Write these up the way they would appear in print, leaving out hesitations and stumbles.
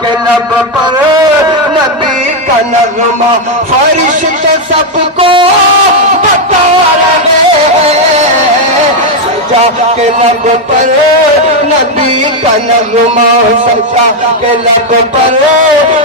کے لب پر نبی کا نغمہ فرشتے سب کو بتا رہے ہیں سجا کے لب پر نبی کا نغمہ سجا کے لب پر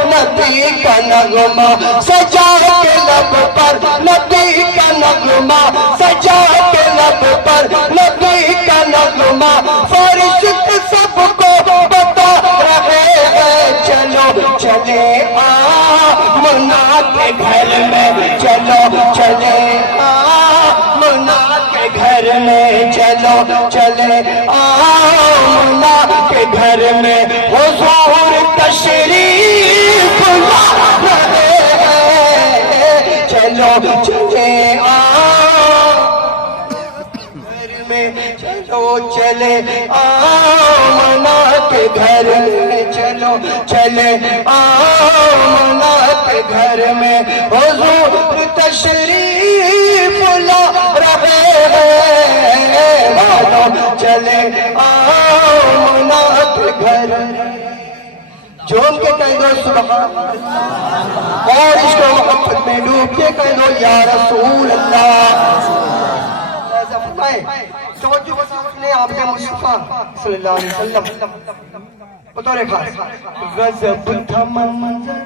نبی کا نغمہ سجا کے لب پر نبی کا نغمہ سجا کے لب پر نبی کا نغمہ فرشتے سب کو بتا رہے ہیں چلو چلے آمنہ کے گھر میں چلو چلے آمنہ کے گھر میں چلو چلے آمنہ کے گھر میں حضور تشریف لا رہے ہیں چلو چلے چلو چلے آمنہ کے گھر میں چلو چلے آمنہ کے گھر میں حضور تشریف لا رہے ہیں چلے آمنہ کے گھر جھوم کے کہہ دو سبحان اللہ اور عشق و محبت میں ڈوب کے کہہ دو یا رسول اللہ توجہ نے آپ کے مصطفیٰ صلی اللہ علیہ وسلم بطور خاص غضب تھا منظر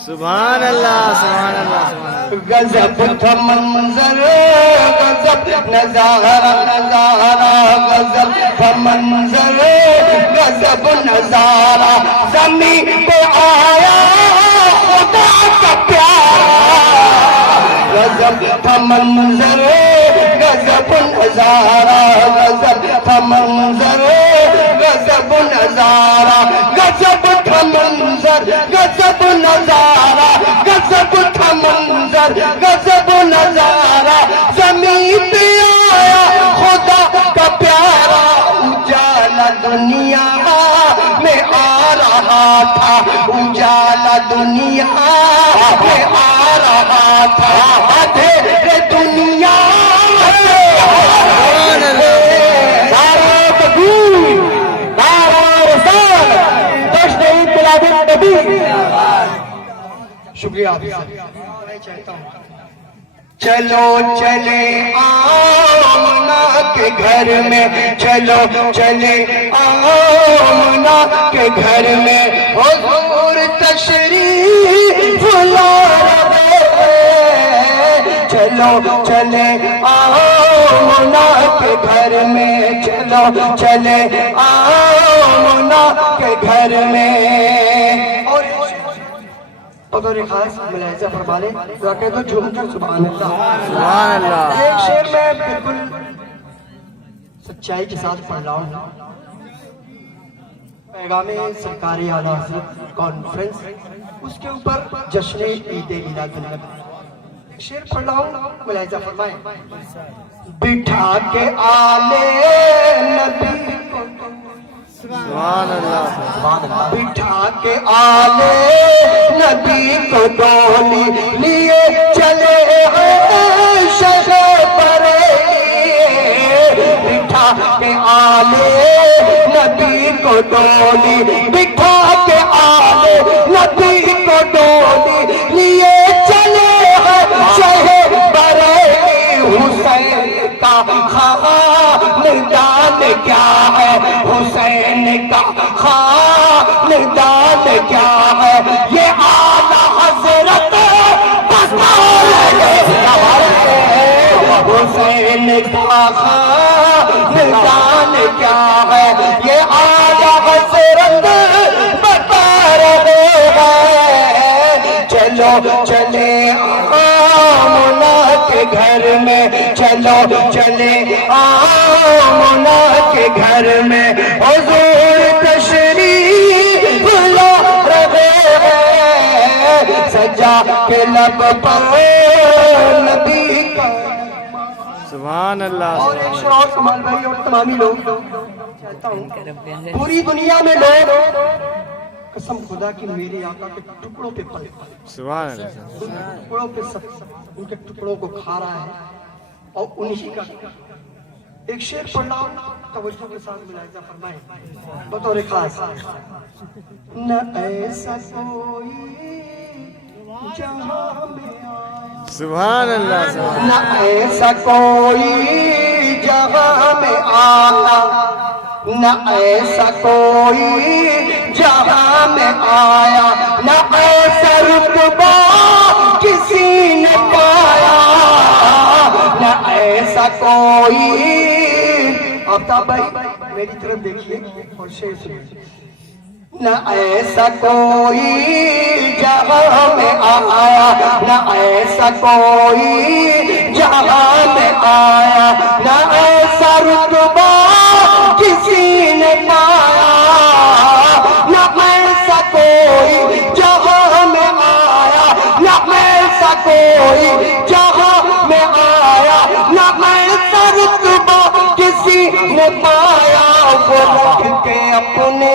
سبحان اللہ سبحان اللہ غضب تھا منظر غضب نظارہ نظارہ غضب تھا منظر غضب نظارہ زمین پہ آیا خدا کا پیارا غضب تھا منظر غضب نظارہ غضب تھا منظر غضب نظارہ غضب تھا منظر غضب نظارہ غضب تھا منظر غضب نظارہ زمین پہ آیا خدا کا پیارا اجالا دنیا میں آ رہا تھا اجالا دنیا میں آ رہا تھا اندھیرے دنیا نعرہ تکبیر نعرہ رسالت جشن عید میلاد النبی شکریہ آپ چاہتا ہوں چلو چلے آمنہ کے گھر میں چلو چلے آمنہ کے گھر میں حضور تشریف لا رہے ہیں چلو چلے آمنہ کے گھر میں چلو چلے آمنہ کے گھر میں بطور خاص ملاحظہ فرما لیں دعا کہہ دو جھوم کر سبحان اللہ سبحان اللہ ایک شعر میں بالکل سچائی کے ساتھ پڑھ رہا ہوں پیغام سرکار اعلیٰ حضرت کانفرنس اس کے اوپر جشن عید میلاد النبی ایک شعر پڑھ رہا ہوں ملاحظہ فرمائیں بٹھا کے آلے نبی سبحان اللہ بٹھا کے آلے نبی کو ڈولی لیے چلے ہیں شہر بریلی بٹھا کے آلے نبی کو ڈولی بٹھا کے آلے نبی کو ڈولی لیے چلے ہیں شہر بریلی حسین کا خاندان کیا ہے حسین کا خاندان کیا ہے یہ اعلیٰ حضرت بتا رہے ہیں حسین کا خاندان کیا ہے یہ اعلیٰ حضرت بتا رہے ہیں چلو چلے آمنہ کے گھر میں چلو چلے آمنہ کے گھر میں حضور تشریف لا رہے ہیں سجا کے لب پر نبی کا سبحان اللہ اور ایک شعر اور کمال بھائی اور تمامی لوگ چاہتا ہوں پوری دنیا میں لوگ قسم خدا کی میرے آقا کے ٹکڑوں پہ پل سبحان اللہ ٹکڑوں پہ سب ان کے ٹکڑوں کو کھا رہا ہے اور انہی کا ایک شعر پڑھنا توجہ کے ساتھ ملاحظہ فرمائیں بطور خاص. نہ ایسا کوئی جہاں میں آیا، سبحان اللہ سبحان نہ ایسا کوئی جہاں میں آیا، نہ ایسا کوئی جہاں میں آیا، نہ ایسا رتبہ کسی نے پایا، نہ ایسا کوئی. آفتاب بھائی میری طرف دیکھیے اور شعر سنیے. نہ ایسا کوئی جہاں میں آیا، نہ ایسا کوئی جہاں میں آیا، نہ ایسا رتبہ کسی نے پایا، نہ ایسا کوئی جہاں میں آیا، نہ ایسا کوئی جہاں میں آیا، نہ ایسا رتبہ کسی نے پایا. وہ رکھ کے اپنے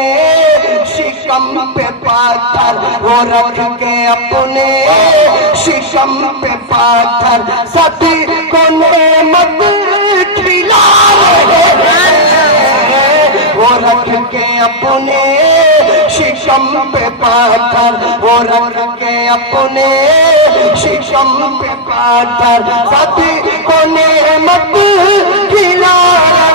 شکم پہ پاتھر، وہ رکھ کے اپنے شکم پہ پاتھر، سبھی کو نعمت کھلا رہے ہیں. وہ رکھ کے اپنے شکم پہ پاتھر، وہ رکھ کے اپنے شکم پہ پاتھر، سبھی کو نعمت کھلا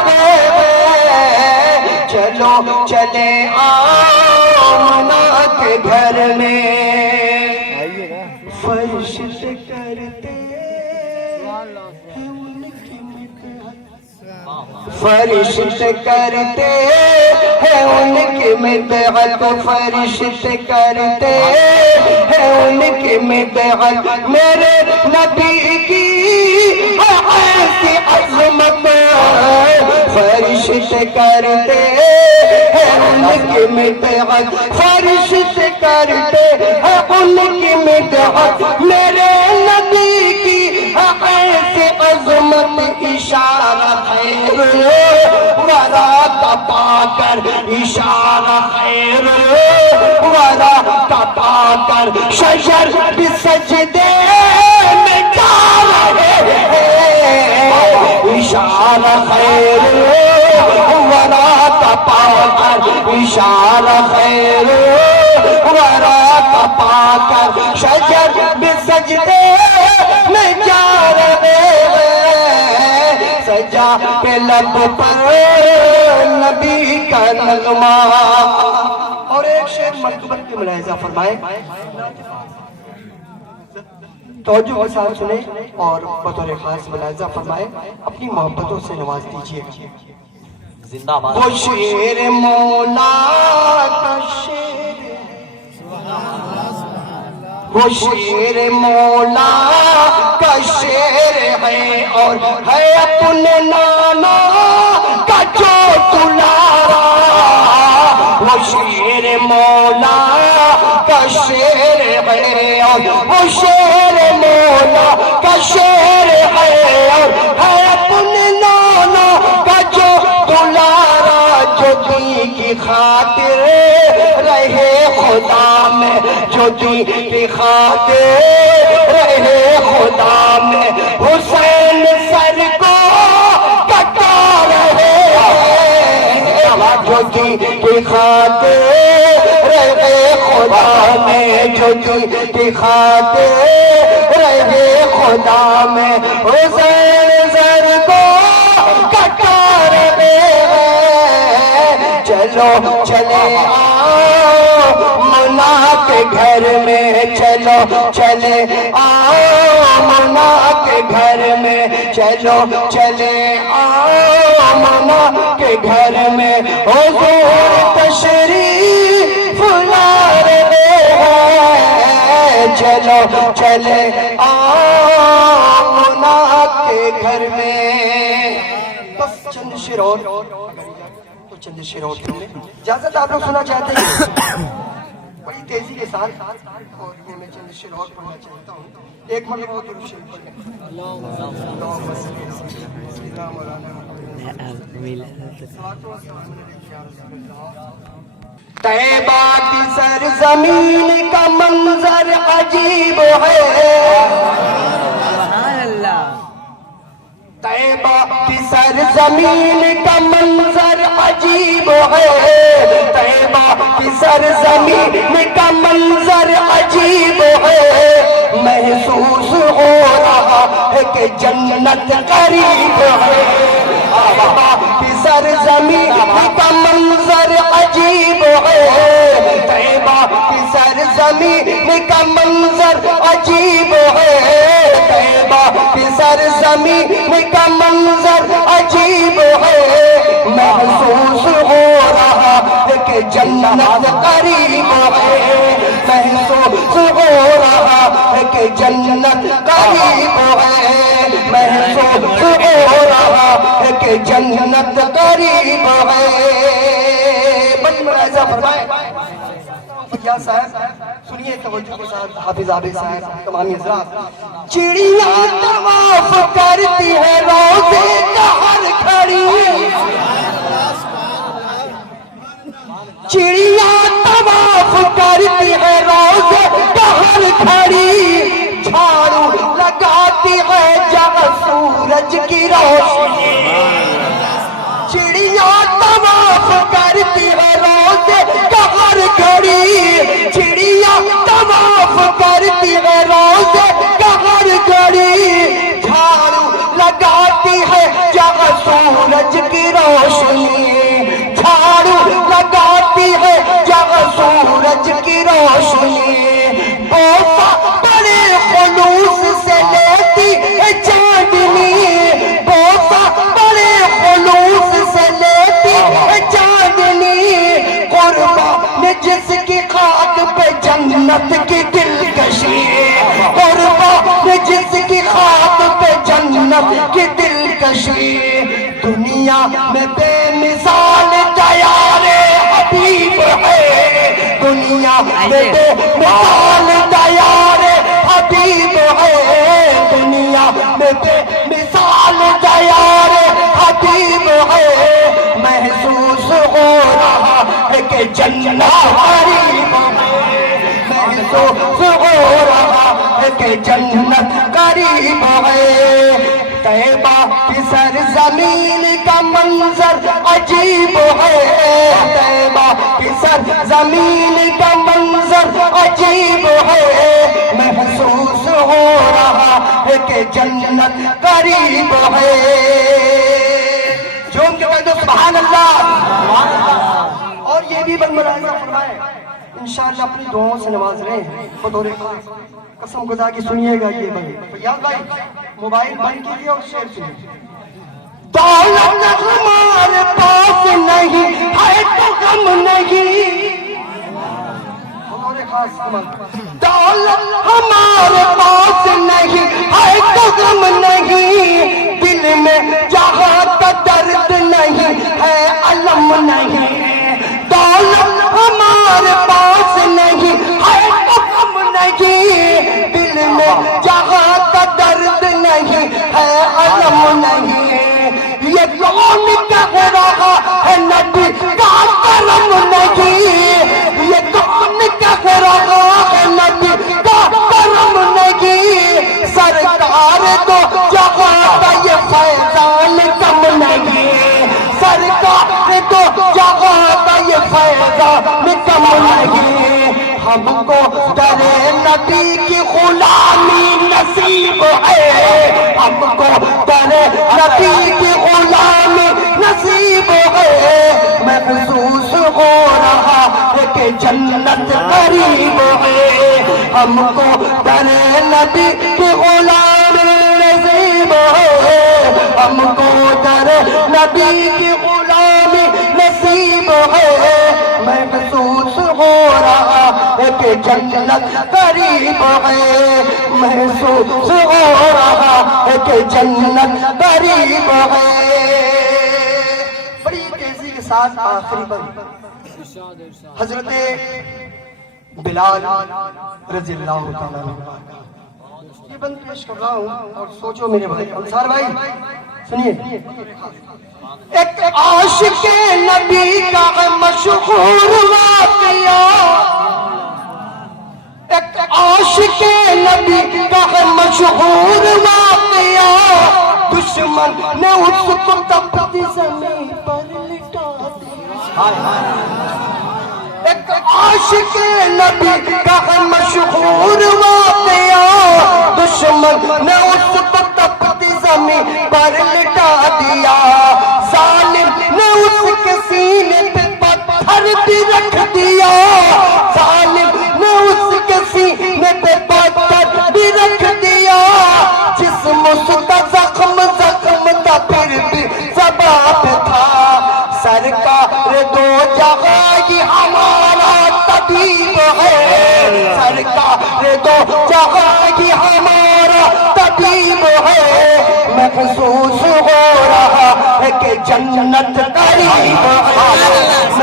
رہے ہیں. چلو چلے آمنہ کے گھر میں فرشت کرتے ہیں ان کی مدحت، فرشت کرتے ہیں ان کی مدحت، فرشت کرتے ہیں ان کی مدحت. میرے نبی کی ایسی عظمت، فرشت کرتے ہیں ان کی مدحت، فرشت کرتے ہیں ان کی مدحت. میرے نبی کی ایسی عظمت، اشارہ خیر ورا کا پا کر، اشارہ خیر ورا کا پا کر، شجر بھی سجدے میں جا رہے ہیں. اشارہ خیر ورا کا پا کر، اشارہ خیر ورا کا پا کر، شجر بھی سجدے میں جا رہے ہیں. سجا کے لب پر نبی کا نغمہ. اور ایک شعر مرتبت کی ملاحظہ فرمائے، توجہ کے ساتھ سنیں اور بطور خاص ملاحظہ فرمائے، اپنی محبتوں سے نواز دیجیے. زندہ باد. وہ شیر مولا کا شیر، وہ شیر مولا کا شیر ہے، اور ہے اپنے نانا کا جو دلارا. وہ شیر مولا کا شیر ہے، اور وہ شیر مولا کا شیر ہے، اور ہے اپنے نانا کا جو دلارا. جو دی کی خاطر رہے خدا میں، جو دی کی خاطر رہے خدا میں، حسین سر کو کٹا رہے ہیں. جو دی کی خاطر رہے خدا میں، جو دی کی خاطر رہے خدا میں، حسین سر کو کٹا رہے ہیں. چلو چلے آمنہ کے گھر میں، چلو چلے آمنہ کے گھر میں، چلو چلے آمنہ کے گھر میں. حضور تشریف لا رہے ہیں. چلو چلے آمنہ کے گھر میں. بس چند شعر اور چند شعر اور سنیں. اجازت آپ لوگ سنا چاہتے ہیں بڑی تیزی کے ساتھ، اور میں چند شعر اور پڑھنا چاہتا ہوں. ایک مرتبہ اور درود شریف پڑھیں. طیبہ کی سرزمین کا منظر عجیب ہے، طیبہ کی سرزمین کا منظر عجیب ہے، طیبہ کی سرزمین کا منظر عجیب ہے، محسوس ہو رہا ہے کہ جنت قریب ہے۔ طیبہ کی سرزمین کا منظر عجیب ہے، طیبہ کی سرزمین کا منظر عجیب ہے، طیبہ کی سرزمین کا منظر عجیب ہے، محسوس ہو رہا ہے کہ جنت قریب ہے، محسوس ہو رہا ہے کہ جنت قریب ہے، محسوس ہو رہا ہے کہ جنت قریب ہے۔ بڑی ملاحظہ فرمائے کیا صاحب، سنیے توجہ کے ساتھ حافظ عابد صاحب، تمامی حضرات۔ چڑیاں طواف کرتی ہے روزے گہر کھڑی، چڑیاں طواف کرتی ہے روزے گہر کھڑی، جھاڑو لگاتی ہے جہاں سورج کی روشنی، چڑیاں طواف کرتی ہے روزے گہر کھڑی، چڑیاں طواف کرتی ہے روزے گہر کھڑی، جھاڑو لگاتی ہے جہاں سورج کی روشنی، جھاڑو لگاتی ہے جہاں سورج کی روشنی، بوسہ بڑے خلوص سے لیتی ہے چاندنی، بوسہ بڑے خلوص سے لیتی ہے چاندنی، قربان جس کی خاک پہ جنت کی دلکشی، قربان جس کی خاک پہ جنت کی دلکشی، دنیا میں بے مثال دیار حبیب ہے، دنیا میں بے مثال دیار حبیب ہے، دنیا میں بے مثال دیار حبیب ہے، محسوس ہو رہا ہے کہ جنت قریب ہے، محسوس ہو رہا ہے کہ جنت قریب ہے۔ طیبہ کی سرزمین کا منظر عجیب ہے، طیبہ کی سرزمین کا منظر عجیب ہے، محسوس ہو رہا ہے کہ جنت قریب ہے۔ جو ان کے کہہ دو سبحان اللہ۔ اور یہ بھی بن ملاحظہ فرمائے، انشاءاللہ اپنی دعاؤں سے نواز رہے ہیں بطور خاص، قسم خدا کی سنیے گا یہ بھائی فیاض بھائی، موبائل بند کیجیے اور شعر سنیے۔ دولت ہمارے پاس نہیں ہے تو غم نہیں، بطور خاص دولت ہمارے پاس نہیں ہے تو غم نہیں، دل میں جہاں کا درد نہیں ہے علم نہیں، دولت ہمارے پاس نہیں ہے تو غم نہیں، دل میں جہاں کا درد نہیں ہے علم نہیں، یہ کون کہہ رہا ہے نبی کا کرم نہیں، یہ کون کہہ رہا ہے نبی کا کرم نہیں، سرکار تو جہاں کا یہ فیضان کم نہیں، سرکار تو جہاں کا یہ فیضان کم نہیں، ہم کو در نبی کی غلامی نصیب ہے، ہم کو در نبی کی غلامی نصیب ہے، محسوس ہو رہا ہے کہ جنت قریب ہے، ہم کو در نبی کی غلامی نصیب ہے، ہم کو در نبی کی غلامی نصیب ہے، محسوس ہو رہا ہے کہ جنت قریب ہے، محسوس ہو رہا ہے کہ جنت قریب ہے۔ بڑی تیزی کے ساتھ آخری بند حضرت بلال رضی اللہ تعالیٰ عنہ، یہ بند پیش کر رہا ہوں اور سوچو میرے بھائی انصار بھائی سنیے۔ ایک عاشق نبی کا مشہور واقعہ، ایک عاشق نبی کا مشہور واقعہ، دشمن نے اس کو تپتی زمین پر لٹا دیا ایک عاشق نبی کا مشہور واقعہ دشمن نے اس کو تپتی زمین پر لٹا دیا ظالم نے اس کے سینے پہ پتھر بھی رکھ دیا ظالم نے اس کے سینے پہ پتھر بھی رکھ دیا جسم اس کا زخم تھا پھر بھی زبان پہ تھا سرکار دو جہاں یہ ہمارا طبیب ہے سرکار دو جہاں یہ ہمارا طبیب ہے محسوس ہو رہا ہے کہ جنت قریب ہے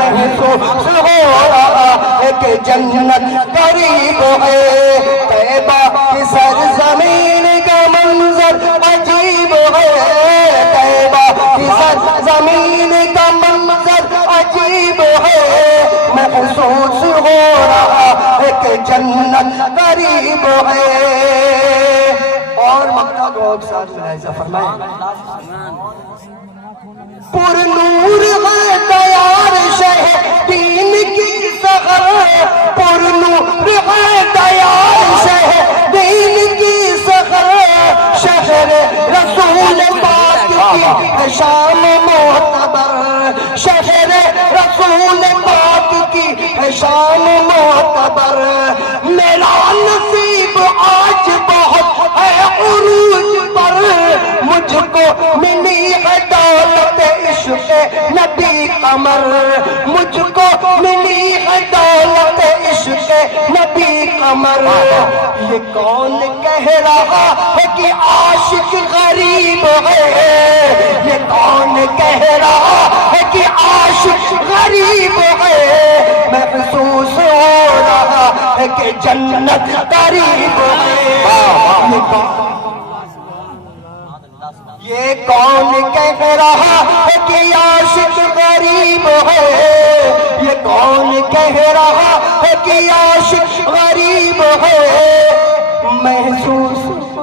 محسوس ہو رہا ہے کہ جنت قریب ہے طیبہ کی سرزمین کا منظر عجیب ہے طیبہ کی سرزمین کا منظر عجیب ہے محسوس ہو رہا ہے کہ جنت قریب ہے اور مقطع کو ایک ساتھ ملاحظہ فرمائیں پر نور ہے تیار شہر دین کی سحر پر نور ہے تیار شہر دین کی سحر شہر رسول پاک کی ہے شام معتبر شہر رسول پاک کی ہے شام معتبر میرا نصیب آج بہت ہے عروج پر مجھ کو ملی ہے دولت عشق نبی قمر مجھ کو ملی ہے دولت عشق نبی قمر یہ کون کہہ رہا ہے کہ عاشق غریب ہے یہ کون کہہ رہا ہے کہ عاشق غریب ہے محسوس ہو رہا ہے کہ جنت قریب ہے یہ کون کہہ رہا ہے کہ عاشق غریب ہے یہ کون کہہ رہا ہے کہ عاشق غریب ہے محسوس